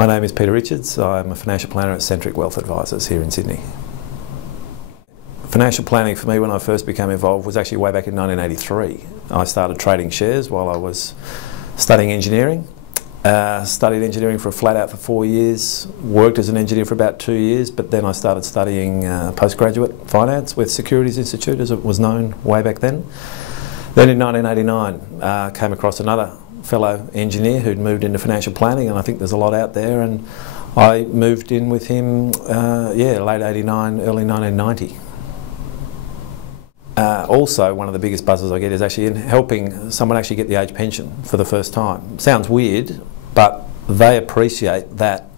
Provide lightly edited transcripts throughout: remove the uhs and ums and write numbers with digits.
My name is Peter Richards. I'm a financial planner at Centrice Wealth Advisers here in Sydney. Financial planning for me when I first became involved was actually way back in 1983. I started trading shares while I was studying engineering. Studied engineering for a flat out for 4 years, worked as an engineer for about 2 years, but then I started studying postgraduate finance with Securities Institute, as it was known way back then. Then in 1989 came across another fellow engineer who'd moved into financial planning, and I think there's a lot out there, and I moved in with him late 89, early 1990. Also, one of the biggest buzzes I get is actually in helping someone actually get the age pension for the first time. Sounds weird, but they appreciate that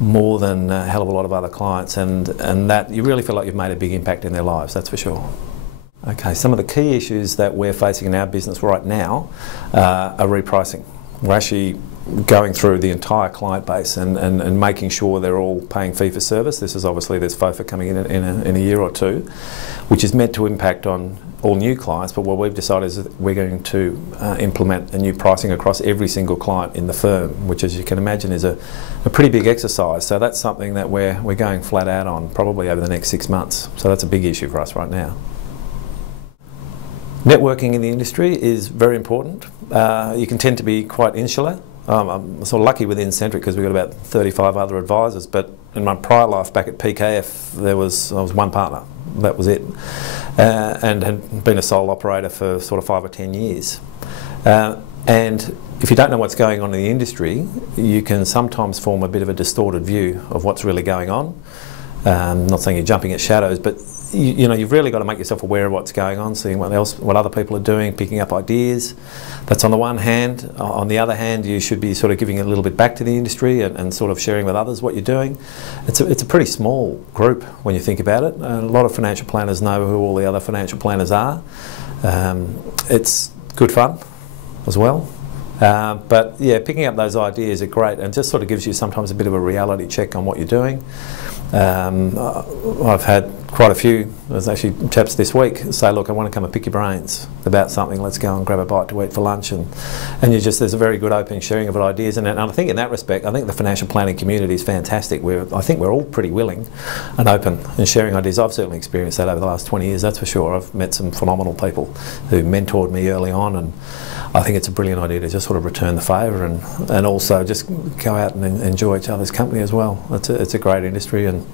more than a hell of a lot of other clients, and that you really feel like you've made a big impact in their lives, that's for sure. Okay, some of the key issues that we're facing in our business right now are repricing. We're actually going through the entire client base and making sure they're all paying fee for service. This is obviously, there's FOFA coming in a year or two, which is meant to impact on all new clients, but what we've decided is that we're going to implement a new pricing across every single client in the firm, which, as you can imagine, is a pretty big exercise. So that's something that we're going flat out on probably over the next 6 months. So that's a big issue for us right now. Networking in the industry is very important. You can tend to be quite insular. I'm sort of lucky within Centrice because we've got about 35 other advisors, but in my prior life back at PKF I was one partner, that was it, and had been a sole operator for sort of 5 or 10 years. And if you don't know what's going on in the industry, you can sometimes form a bit of a distorted view of what's really going on. Not saying you're jumping at shadows, but you know, you've really got to make yourself aware of what's going on, seeing what other people are doing, picking up ideas. That's on the one hand. On the other hand, you should be sort of giving a little bit back to the industry and sort of sharing with others what you're doing. It's a pretty small group when you think about it. A lot of financial planners know who all the other financial planners are. It's good fun as well. But yeah, picking up those ideas are great, and just sort of gives you sometimes a bit of a reality check on what you're doing. I've had quite a few, there's actually chaps this week say, look, I want to come and pick your brains about something, let's go and grab a bite to eat for lunch, and there's a very good open sharing of ideas, and I think in that respect, I think the financial planning community is fantastic. I think we're all pretty willing and open and sharing ideas. I've certainly experienced that over the last 20 years, that's for sure. I've met some phenomenal people who mentored me early on, and I think it's a brilliant idea to just sort of return the favour and also just go out and enjoy each other's company as well. It's a great industry, and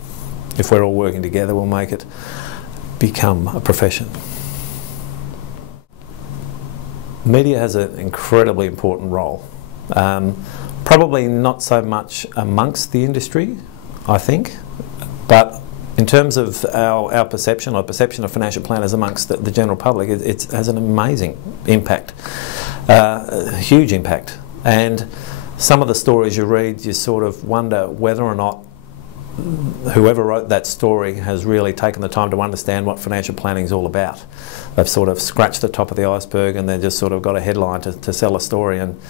if we're all working together, we'll make it become a profession. Media has an incredibly important role. Probably not so much amongst the industry, I think, but in terms of our perception or perception of financial planners amongst the general public, it has an amazing impact, a huge impact. And some of the stories you read, you sort of wonder whether or not whoever wrote that story has really taken the time to understand what financial planning is all about. They've sort of scratched the top of the iceberg and they've just sort of got a headline to sell a story, and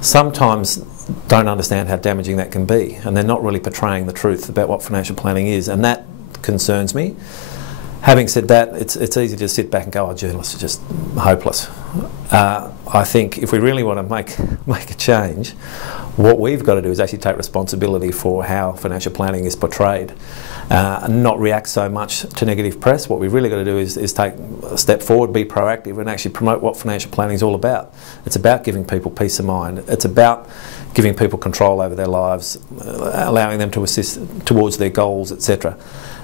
sometimes don't understand how damaging that can be, and they're not really portraying the truth about what financial planning is, and that concerns me. Having said that, it's easy to sit back and go, oh, journalists are just hopeless. I think if we really want to make a change, what we've got to do is actually take responsibility for how financial planning is portrayed, and not react so much to negative press. What we've really got to do is take a step forward, be proactive, and actually promote what financial planning is all about. It's about giving people peace of mind. It's about giving people control over their lives, allowing them to assist towards their goals, etc.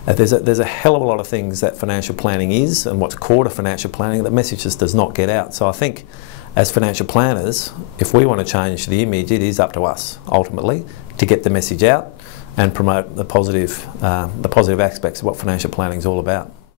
There's a hell of a lot of things that financial planning is and what's core to financial planning that message just does not get out. So I think as financial planners, if we want to change the image, it is up to us ultimately to get the message out and promote the positive aspects of what financial planning is all about.